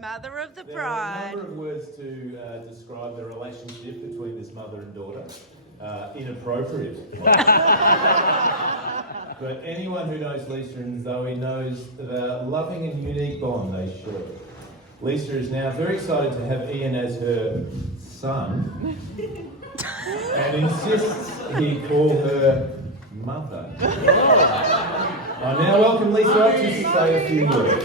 Mother of the There bride. are a number of words to describe the relationship between this mother and daughter. Inappropriate. But anyone who knows Lisa and Zoe knows the loving and unique bond they share. Lisa is now very excited to have Ian as her son and insists he call her mother. I now welcome Lisa up to say a few words.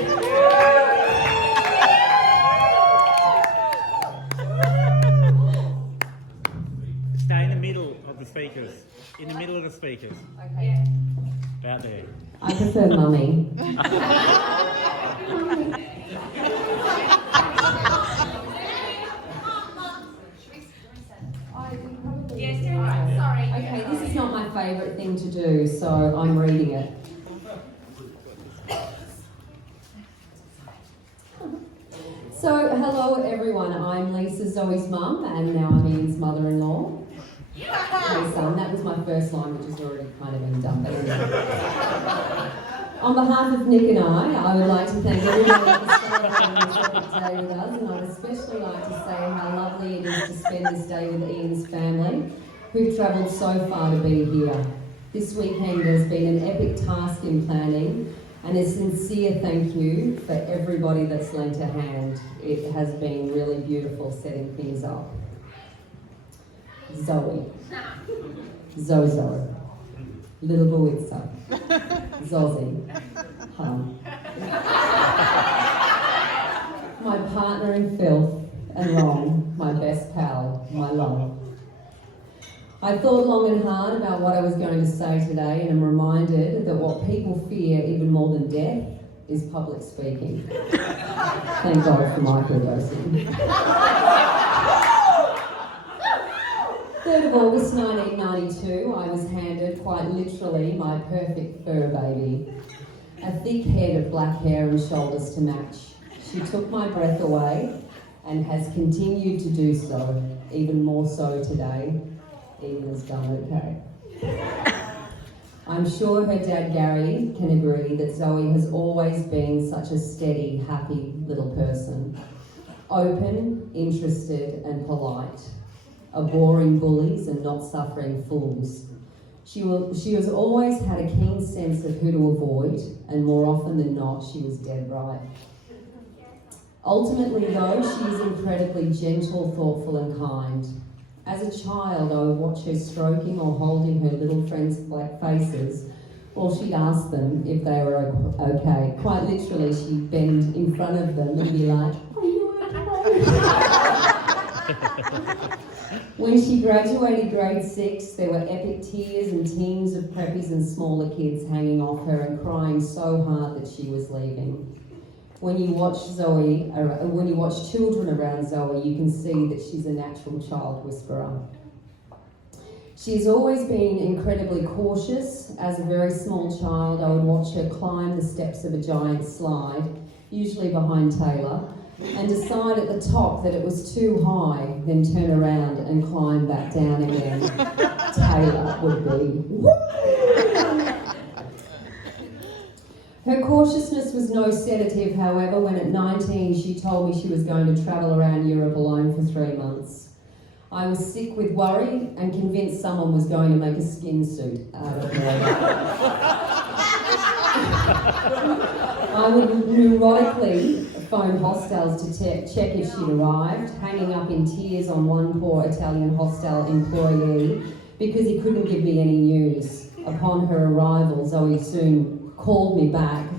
Stay in the middle of the speakers. In the middle of the speakers. Okay. About there. I prefer mummy. Okay, this is not my favourite thing to do, so I'm reading it. So, hello everyone, I'm Lisa, Zoe's mum, and now I'm Ian's mother-in-law. Hey son, that was my first line, which has already kind of been done, but anyway. On behalf of Nick and I would like to thank everybody for celebrating this epic day with us, and I'd especially like to say how lovely it is to spend this day with Ian's family, who've travelled so far to be here. This weekend has been an epic task in planning, and a sincere thank you for everybody that's lent a hand. It has been really beautiful setting things up. Zoe. Zozo. Little Buitza. Zozzy. Hum. My partner in filth, and Ron, my best pal, my love. I thought long and hard about what I was going to say today, and I'm reminded that what people fear even more than death is public speaking. Thank God for microdosing. 3rd of August 1992, I was handed, quite literally, my perfect fur baby. A thick head of black hair and shoulders to match. She took my breath away and has continued to do so, even more so today. Ian has done okay. I'm sure her dad Gary can agree that Zoe has always been such a steady, happy little person. Open, interested and polite. Abhorring bullies and not suffering fools. She has always had a keen sense of who to avoid, and more often than not, she was dead right. Ultimately though, she is incredibly gentle, thoughtful and kind. As a child, I would watch her stroking or holding her little friends' black faces, or she'd ask them if they were okay. Quite literally, she'd bend in front of them and be like, "Are you okay?" When she graduated grade 6, there were epic tears and teams of preppies and smaller kids hanging off her and crying so hard that she was leaving. When you watch children around Zoe, you can see that she's a natural child whisperer. She has always been incredibly cautious. As a very small child, I would watch her climb the steps of a giant slide, usually behind Taylor, and decide at the top that it was too high, then turn around and climb back down again. Taylor would be, woo! Her cautiousness was no sedative, however, when at 19 she told me she was going to travel around Europe alone for 3 months. I was sick with worry and convinced someone was going to make a skin suit out of her. I would neurotically phone hostels to check if she'd arrived, hanging up in tears on one poor Italian hostel employee because he couldn't give me any news. Upon her arrival, Zoe soon called me back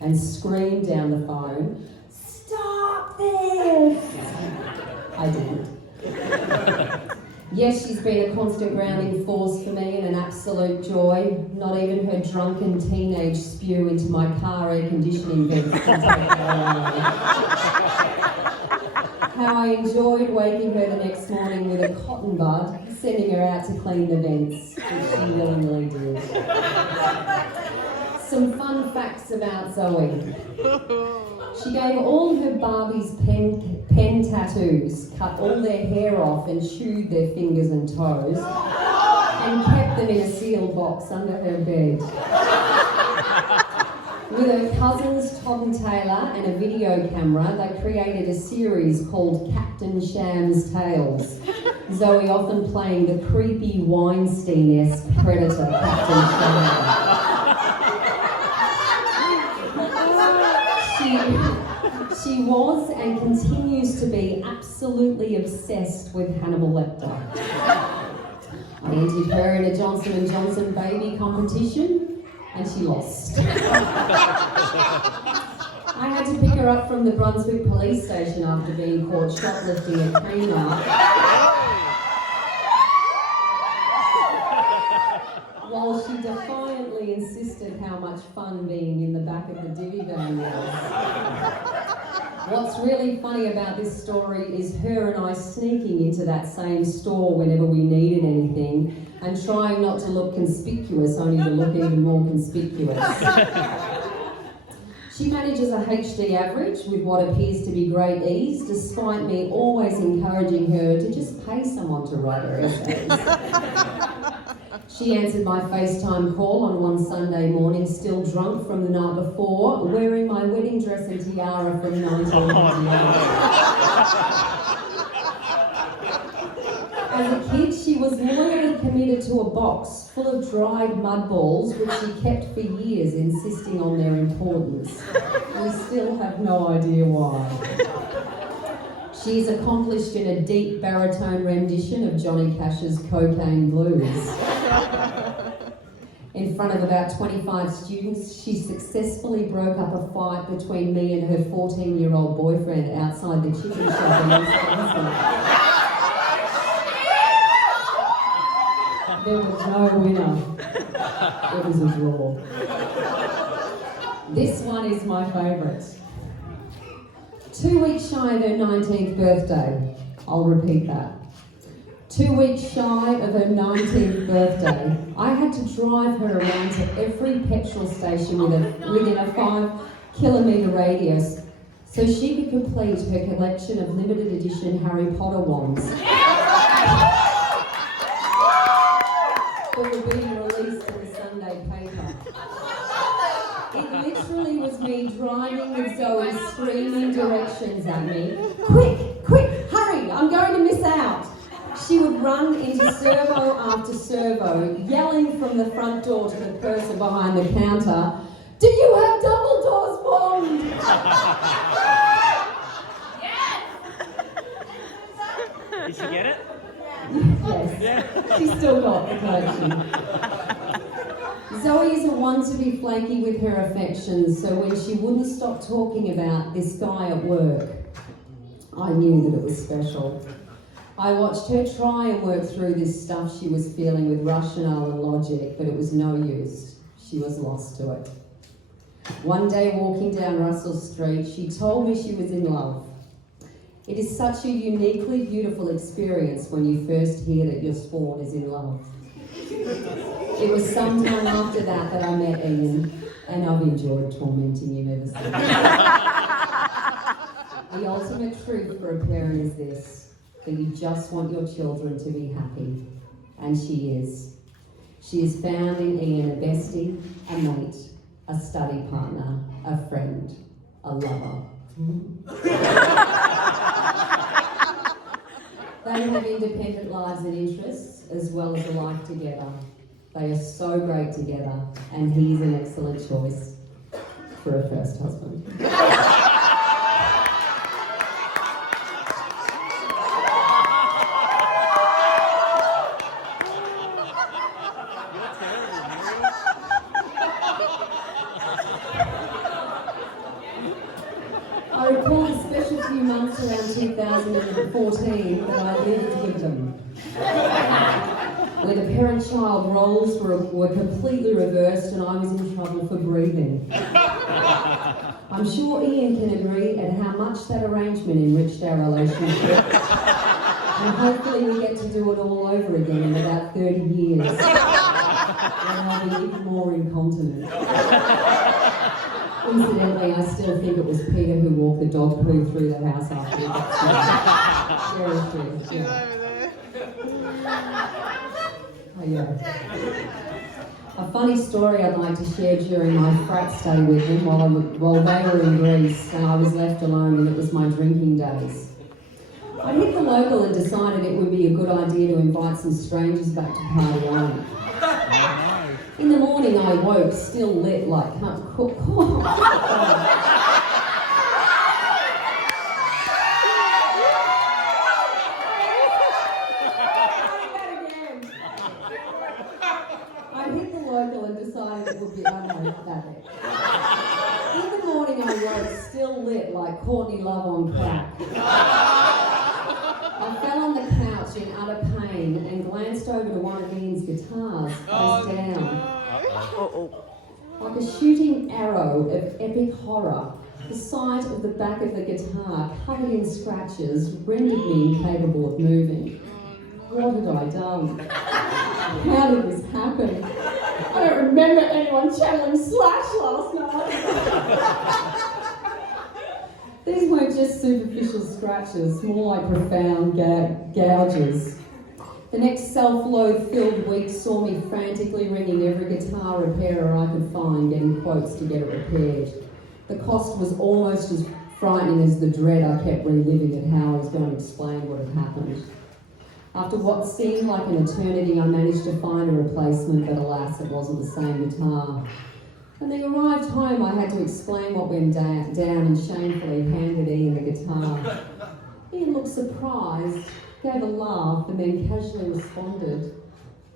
and screamed down the phone, "Stop this!" I didn't. Yes, she's been a constant grounding force for me and an absolute joy. Not even her drunken teenage spew into my car air conditioning vents can take her away. How I enjoyed waking her the next morning with a cotton bud, sending her out to clean the vents, which she willingly did. Some fun facts about Zoe. She gave all her Barbies pen tattoos, cut all their hair off and chewed their fingers and toes, and kept them in a sealed box under her bed. With her cousins Todd and Taylor and a video camera, they created a series called Captain Sham's Tales. Zoe often playing the creepy Weinstein-esque predator, Captain Sham. She was and continues to be absolutely obsessed with Hannibal Lecter. I entered her in a Johnson & Johnson baby competition and she lost. I had to pick her up from the Brunswick police station after being caught shoplifting at Kmart. While she defiantly insisted how much fun being in the back of the divvy van was. What's really funny about this story is her and I sneaking into that same store whenever we needed anything and trying not to look conspicuous, only to look even more conspicuous. She manages a HD average with what appears to be great ease, despite me always encouraging her to just pay someone to write her essays. She answered my FaceTime call on one Sunday morning, still drunk from the night before, wearing my wedding dress and tiara from 1998. As a kid, she was loyally committed to a box full of dried mud balls, which she kept for years, insisting on their importance. We still have no idea why. She's accomplished in a deep baritone rendition of Johnny Cash's Cocaine Blues. In front of about 25 students, she successfully broke up a fight between me and her 14-year-old boyfriend outside the chicken shop in Wisconsin. There was no winner. It was a draw. This one is my favourite. 2 weeks shy of her 19th birthday. I'll repeat that. 2 weeks shy of her 19th birthday, I had to drive her around to every petrol station within a 5-kilometre radius so she could complete her collection of limited edition Harry Potter wands. That were being released in the Sunday paper. It literally was me driving with Zoe screaming directions at me. Quick, quick, hurry, I'm going to miss out. She would run into servo after servo, yelling from the front door to the purser behind the counter, "Do you have Dumbledore's wand?" Yes! Did she get it? Yes, she's still got the collection. Zoe is a one to be flaky with her affections, so when she wouldn't stop talking about this guy at work, I knew that it was special. I watched her try and work through this stuff she was feeling with rationale and logic, but it was no use. She was lost to it. One day walking down Russell Street, she told me she was in love. It is such a uniquely beautiful experience when you first hear that your spawn is in love. It was sometime after that I met Ian, and I've enjoyed tormenting him ever since. The ultimate truth for a parent is this, that you just want your children to be happy, and she is. She has found in Ian a bestie, a mate, a study partner, a friend, a lover. They have independent lives and interests, as well as a life together. They are so great together, and he is an excellent choice for a first husband. I recall a special few months around 2014 that I lived with them, where the parent-child roles were completely reversed and I was in trouble for breathing. I'm sure Ian can agree at how much that arrangement enriched our relationship, and hopefully we get to do it all over again in about 30 years, and I'll be even more incontinent. Incidentally, I still think it was Peter who walked the dog poo through the house after he got sick. She's over there. Oh, yeah. A funny story I'd like to share during my frat stay with them while they were in Greece and I was left alone and it was my drinking days. I hit the local and decided it would be a good idea to invite some strangers back to party on. In the morning I woke, still lit like I hit the local and decided it would be in the morning I woke, still lit like Courtney Love on crack. I fell on the couch in utter pain and glanced over to one of Ian's guitars, face down. Like a shooting arrow of epic horror, the sight of the back of the guitar covered in scratches rendered me incapable of moving. What had I done? How did this happen? I don't remember anyone channeling Slash last night. These weren't just superficial scratches, more like profound gouges. The next self-loathe-filled week saw me frantically ringing every guitar repairer I could find, getting quotes to get it repaired. The cost was almost as frightening as the dread I kept reliving at how I was going to explain what had happened. After what seemed like an eternity, I managed to find a replacement, but alas, it wasn't the same guitar. When they arrived home, I had to explain what went down and shamefully handed Ian the guitar. Ian looked surprised, gave a laugh, and then casually responded,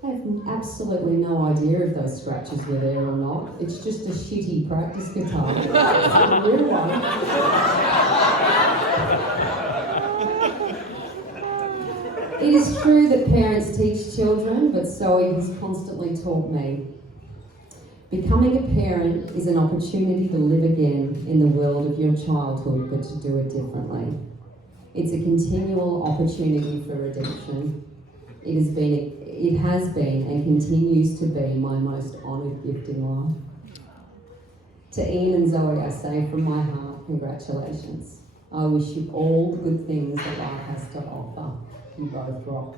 "I have absolutely no idea if those scratches were there or not. It's just a shitty practice guitar. It's a real one." It is true that parents teach children, but Zoe has constantly taught me. Becoming a parent is an opportunity to live again in the world of your childhood, but to do it differently. It's a continual opportunity for redemption. It has been and continues to be my most honoured gift in life. To Ian and Zoe, I say from my heart, congratulations. I wish you all the good things that life has to offer. You both rock.